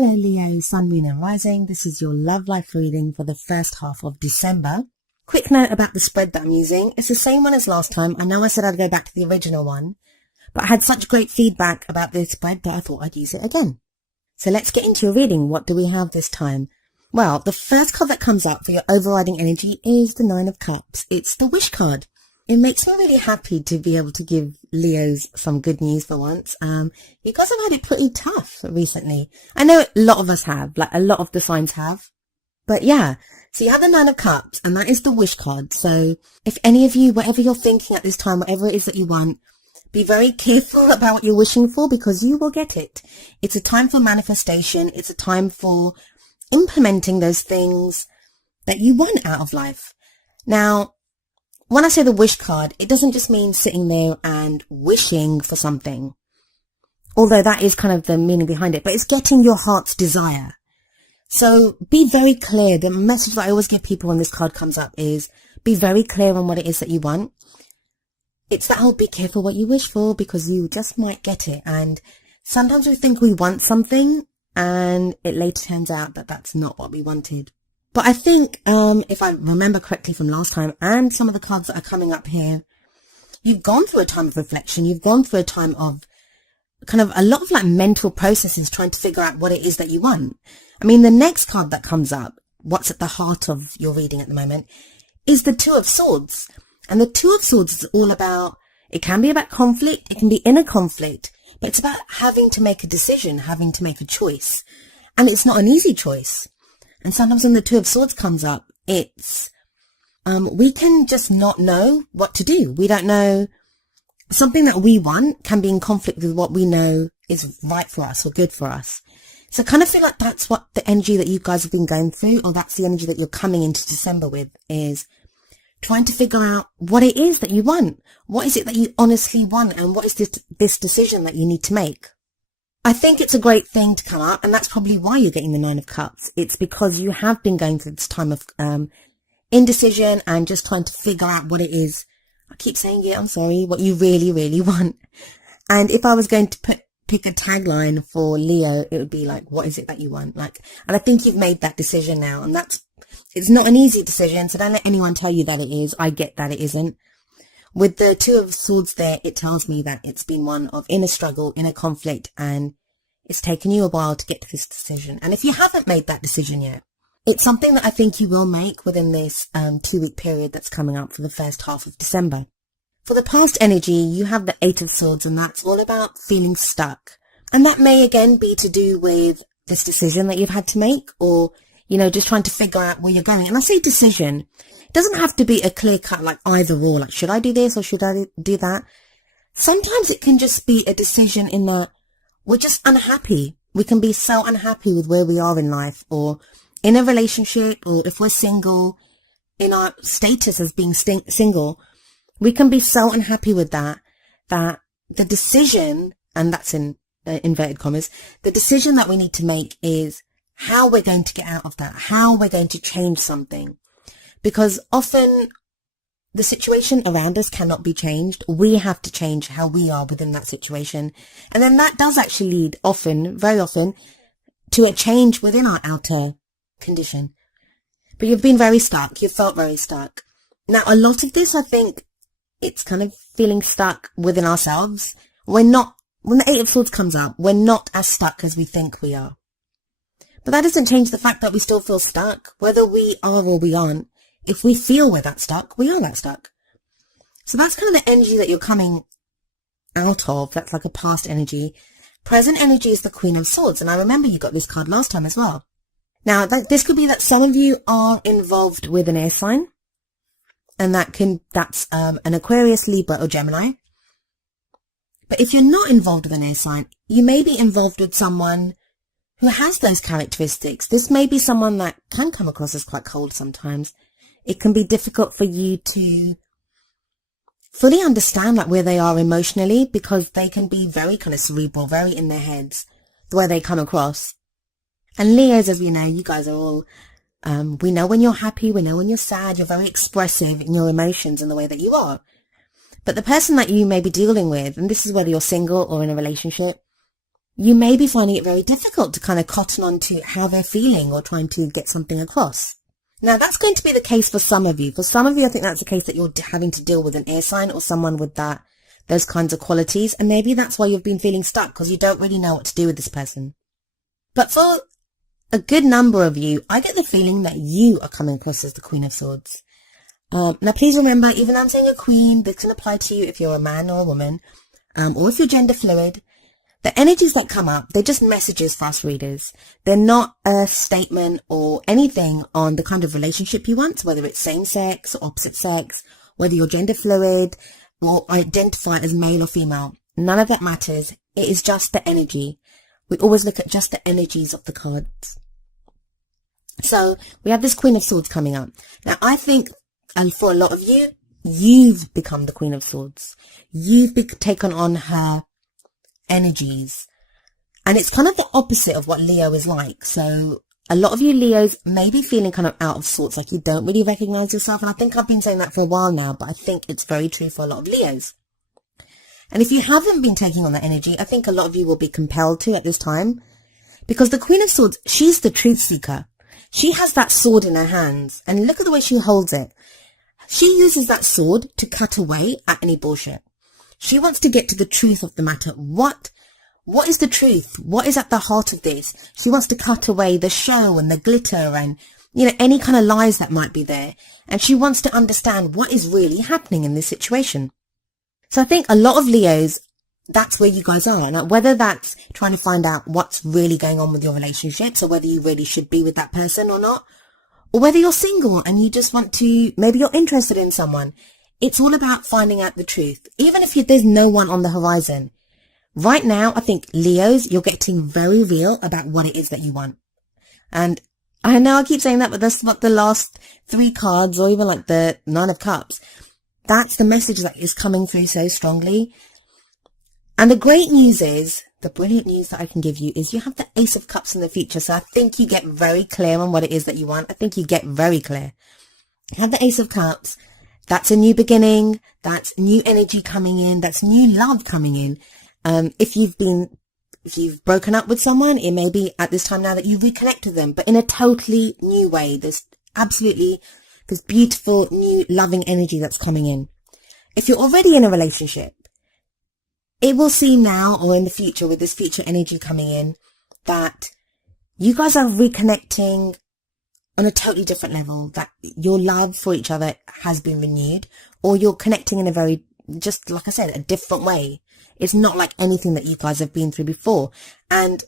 Hello Leo, Sun, Moon and Rising. This is your love life reading for the first half of December. Quick note about the spread that I'm using. It's the same one as last time. I know I said I'd go back to the original one, but I had such great feedback about this spread that I thought I'd use it again. So let's get into your reading. What do we have this time? Well, the first card that comes up for your overriding energy is the Nine of Cups. It's the Wish card. It makes me really happy to be able to give Leos some good news for once. You guys have had it pretty tough recently. I know a lot of us have, like a lot of the signs have. But yeah, so you have the Nine of Cups, and that is the Wish card. So if any of you, whatever you're thinking at this time, whatever it is that you want, be very careful about what you're wishing for, because you will get it. It's a time for manifestation. It's a time for implementing those things that you want out of life. Now, when I say the Wish card, it doesn't just mean sitting there and wishing for something, although that is kind of the meaning behind it, but it's getting your heart's desire. So be very clear. The message that I always give people when this card comes up is be very clear on what it is that you want. It's that whole be careful what you wish for, because you just might get it. And sometimes we think we want something and it later turns out that that's not what we wanted. But I think, if I remember correctly from last time and some of the cards that are coming up here, you've gone through a time of reflection. You've gone through a time of kind of a lot of like mental processes trying to figure out what it is that you want. I mean, the next card that comes up, what's at the heart of your reading at the moment, is the Two of Swords. And the Two of Swords is all about, it can be about conflict, it can be inner conflict, but it's about having to make a decision, having to make a choice. And it's not an easy choice. And sometimes when the Two of Swords comes up, it's, we can just not know what to do. We don't know. Something that we want can be in conflict with what we know is right for us or good for us. So I kind of feel like that's what the energy that you guys have been going through, or that's the energy that you're coming into December with, is trying to figure out what it is that you want. What is it that you honestly want, and what is this decision that you need to make? I think it's a great thing to come up, and that's probably why you're getting the Nine of Cups. It's because you have been going through this time of indecision and just trying to figure out what it is. I keep saying it, I'm sorry, what you really, really want. And if I was going to pick a tagline for Leo, it would be like, what is it that you want? Like, and I think you've made that decision now, and it's not an easy decision, so don't let anyone tell you that it is. I get that it isn't. With the Two of Swords there, it tells me that it's been one of inner struggle, inner conflict, and it's taken you a while to get to this decision. And if you haven't made that decision yet, it's something that I think you will make within this 2-week period that's coming up for the first half of December. For the past energy, you have the Eight of Swords, and that's all about feeling stuck. And that may again be to do with this decision that you've had to make, or, you know, just trying to figure out where you're going. And I say decision, it doesn't have to be a clear cut, like either or, like should I do this or should I do that? Sometimes it can just be a decision in that we're just unhappy. We can be so unhappy with where we are in life, or in a relationship, or if we're single, in our status as being single, we can be so unhappy with that the decision, and that's in inverted commas, the decision that we need to make is how we're going to get out of that, how we're going to change something. Because often the situation around us cannot be changed. We have to change how we are within that situation. And then that does actually lead often, very often, to a change within our outer condition. But you've been very stuck. You've felt very stuck. Now, a lot of this, I think, it's kind of feeling stuck within ourselves. When the Eight of Swords comes up, we're not as stuck as we think we are. But that doesn't change the fact that we still feel stuck, whether we are or we aren't. If we feel we're that stuck, we are that stuck. So that's kind of the energy that you're coming out of. That's like a past energy. Present energy is the Queen of Swords. And I remember you got this card last time as well. Now, this could be that some of you are involved with an air sign. And that's an Aquarius, Libra, or Gemini. But if you're not involved with an air sign, you may be involved with someone who has those characteristics. This may be someone that can come across as quite cold sometimes. It can be difficult for you to fully understand like where they are emotionally, because they can be very kind of cerebral, very in their heads, the way they come across. And Leos, as we know, you guys are all, we know when you're happy, we know when you're sad, you're very expressive in your emotions and the way that you are. But the person that you may be dealing with, and this is whether you're single or in a relationship, you may be finding it very difficult to kind of cotton on to how they're feeling or trying to get something across. Now, that's going to be the case for some of you. For some of you, I think that's the case that you're having to deal with an air sign or someone with those kinds of qualities. And maybe that's why you've been feeling stuck, because you don't really know what to do with this person. But for a good number of you, I get the feeling that you are coming across as the Queen of Swords. Now, please remember, even though I'm saying a queen, this can apply to you if you're a man or a woman, or if you're gender fluid. The energies that come up, they're just messages for us readers. They're not a statement or anything on the kind of relationship you want, whether it's same sex or opposite sex, whether you're gender fluid or identify as male or female. None of that matters. It is just the energy. We always look at just the energies of the cards. So we have this Queen of Swords coming up. Now, I think for a lot of you, you've become the Queen of Swords. You've taken on her energies, and it's kind of the opposite of what Leo is like. So a lot of you Leos may be feeling kind of out of sorts, like you don't really recognize yourself, and I think I've been saying that for a while now, but I think it's very true for a lot of Leos. And if you haven't been taking on that energy, I think a lot of you will be compelled to at this time, because the Queen of Swords, she's the truth seeker. She has that sword in her hands, and look at the way she holds it. She uses that sword to cut away at any bullshit. She wants to get to the truth of the matter. What is the truth? What is at the heart of this? She wants to cut away the show and the glitter and, any kind of lies that might be there. And she wants to understand what is really happening in this situation. So I think a lot of Leos, that's where you guys are. Now, whether that's trying to find out what's really going on with your relationships, or whether you really should be with that person or not, or whether you're single and you just want to, maybe you're interested in someone. It's all about finding out the truth. Even if there's no one on the horizon. Right now, I think Leos, you're getting very real about what it is that you want. And I know I keep saying that, but that's what the last 3 cards, or even like the 9 of Cups, that's the message that is coming through so strongly. And the great news is, the brilliant news that I can give you is you have the Ace of Cups in the future. So I think you get very clear on what it is that you want. I think you get very clear. You have the Ace of Cups. That's a new beginning. That's new energy coming in. That's new love coming in. If you've broken up with someone, it may be at this time now that you reconnect with them, but in a totally new way. There's this beautiful new loving energy that's coming in. If you're already in a relationship, it will seem now or in the future, with this future energy coming in, that you guys are reconnecting on a totally different level, that your love for each other has been renewed, or you're connecting in a very, just like I said, a different way. It's not like anything that you guys have been through before. And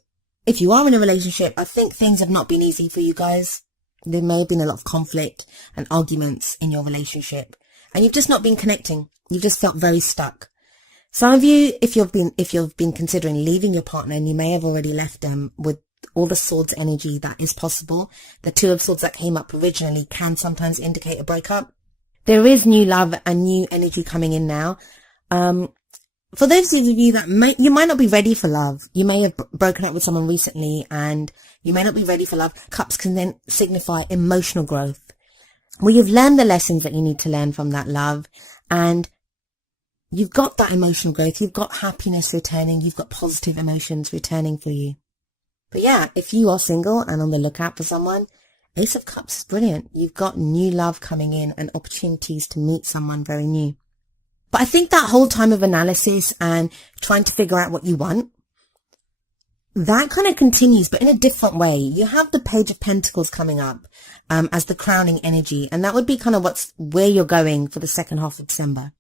if you are in a relationship, I think things have not been easy for you guys. There may have been a lot of conflict and arguments in your relationship, and you've just not been connecting. You've just felt very stuck. Some of you, if you've been considering leaving your partner, and you may have already left them with all the swords energy that is possible. The 2 of Swords that came up originally can sometimes indicate a breakup. There is new love and new energy coming in now. For those of you that you might not be ready for love. You may have broken up with someone recently and you may not be ready for love. Cups can then signify emotional growth, where you've learned the lessons that you need to learn from that love, and you've got that emotional growth. You've got happiness returning. You've got positive emotions returning for you. But yeah, if you are single and on the lookout for someone, Ace of Cups is brilliant. You've got new love coming in and opportunities to meet someone very new. But I think that whole time of analysis and trying to figure out what you want, that kind of continues, but in a different way. You have the Page of Pentacles coming up as the crowning energy, and that would be kind of where you're going for the second half of December.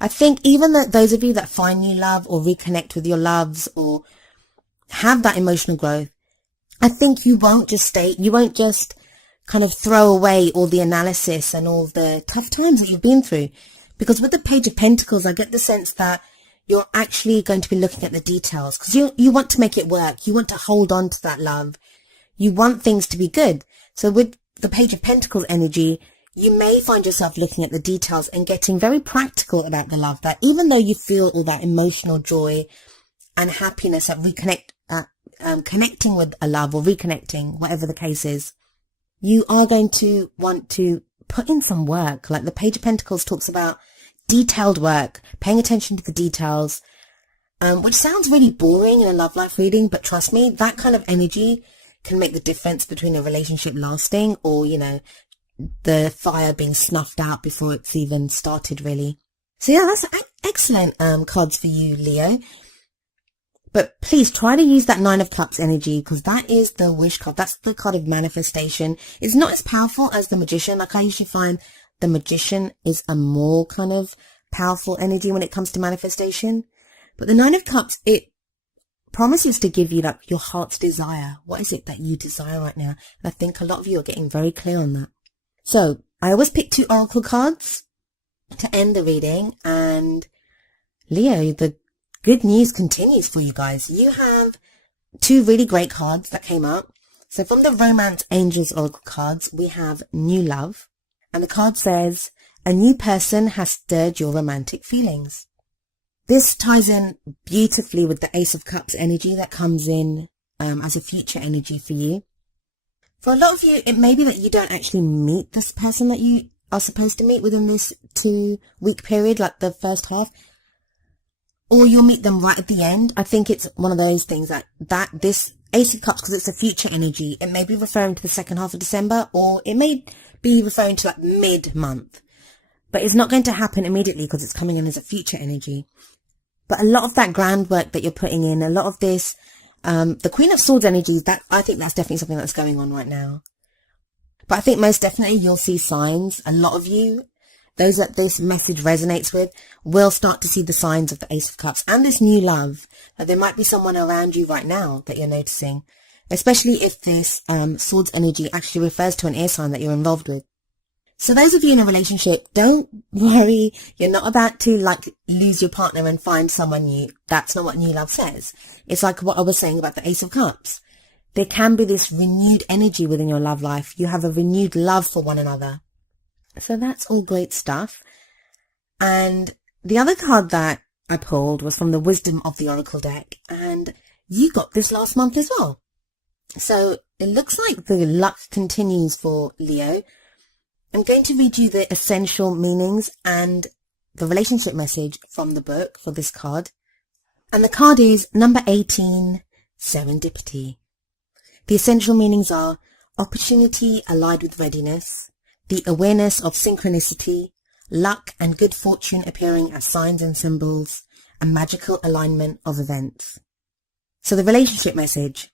I think even those of you that find new love or reconnect with your loves or have that emotional growth, I think you won't just kind of throw away all the analysis and all the tough times that you've been through. Because with the Page of Pentacles, I get the sense that you're actually going to be looking at the details, because you want to make it work. You want to hold on to that love. You want things to be good. So with the Page of Pentacles energy, you may find yourself looking at the details and getting very practical about the love, that even though you feel all that emotional joy and happiness at connecting with a love or reconnecting, whatever the case is, you are going to want to put in some work. Like the Page of Pentacles talks about detailed work, paying attention to the details, which sounds really boring in a love life reading, but trust me, that kind of energy can make the difference between a relationship lasting or, you know, the fire being snuffed out before it's even started, really. So yeah, that's excellent cards for you, Leo. But please try to use that Nine of Cups energy, because that is the wish card. That's the card of manifestation. It's not as powerful as the Magician. Like, I usually find the Magician is a more kind of powerful energy when it comes to manifestation. But the Nine of Cups, it promises to give you like your heart's desire. What is it that you desire right now? And I think a lot of you are getting very clear on that. So I always pick 2 oracle cards to end the reading, and Leo, the good news continues for you guys. You have 2 really great cards that came up. So from the Romance Angels oracle cards, we have New Love, and the card says, a new person has stirred your romantic feelings. This ties in beautifully with the Ace of Cups energy that comes in as a future energy for you. For a lot of you, it may be that you don't actually meet this person that you are supposed to meet within this 2-week period, like the first half, or you'll meet them right at the end. I think it's one of those things that this Ace of Cups, because it's a future energy, it may be referring to the second half of December, or it may be referring to like mid-month, but it's not going to happen immediately because it's coming in as a future energy. But a lot of that groundwork that you're putting in, a lot of this, the Queen of Swords energies, that I think that's definitely something that's going on right now. But I think most definitely you'll see signs. A lot of you, those that this message resonates with, will start to see the signs of the Ace of Cups and this new love. That there might be someone around you right now that you're noticing, especially if this Swords energy actually refers to an air sign that you're involved with. So those of you in a relationship, don't worry. You're not about to like lose your partner and find someone new. That's not what new love says. It's like what I was saying about the Ace of Cups. There can be this renewed energy within your love life. You have a renewed love for one another. So that's all great stuff. And the other card that I pulled was from the Wisdom of the Oracle deck. And you got this last month as well. So it looks like the luck continues for Leo. I'm going to read you the essential meanings and the relationship message from the book for this card. And the card is number 18, Serendipity. The essential meanings are opportunity allied with readiness, the awareness of synchronicity, luck and good fortune appearing as signs and symbols, a magical alignment of events. So the relationship message: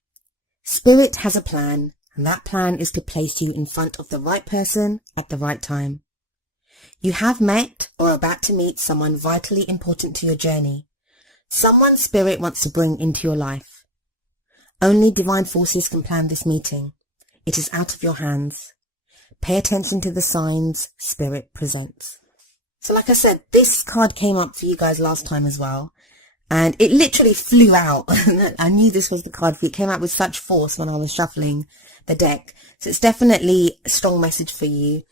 Spirit has a plan, and that plan is to place you in front of the right person at the right time. You have met or are about to meet someone vitally important to your journey. Someone Spirit wants to bring into your life. Only divine forces can plan this meeting. It is out of your hands. Pay attention to the signs Spirit presents. So like I said, this card came up for you guys last time as well. And it literally flew out. I knew this was the card for you. It came out with such force when I was shuffling the deck. So it's definitely a strong message for you.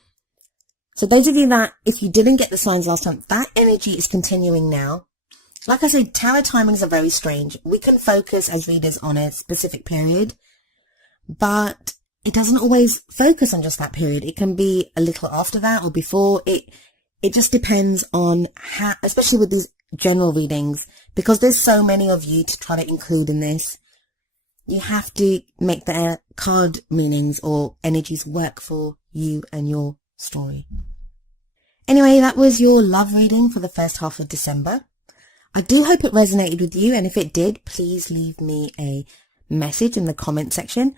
So those of you that, if you didn't get the signs last time, that energy is continuing now. Like I said, tarot timings are very strange. We can focus as readers on a specific period, but it doesn't always focus on just that period. It can be a little after that or before. It just depends on how, especially with these general readings, because there's so many of you to try to include in this. You have to make the card meanings or energies work for you and your story. Anyway, that was your love reading for the first half of December. I do hope it resonated with you, and if it did, please leave me a message in the comment section.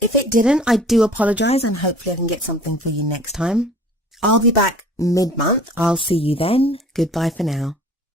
If it didn't, I do apologize, and hopefully I can get something for you next time. I'll be back mid-month. I'll see you then. Goodbye for now.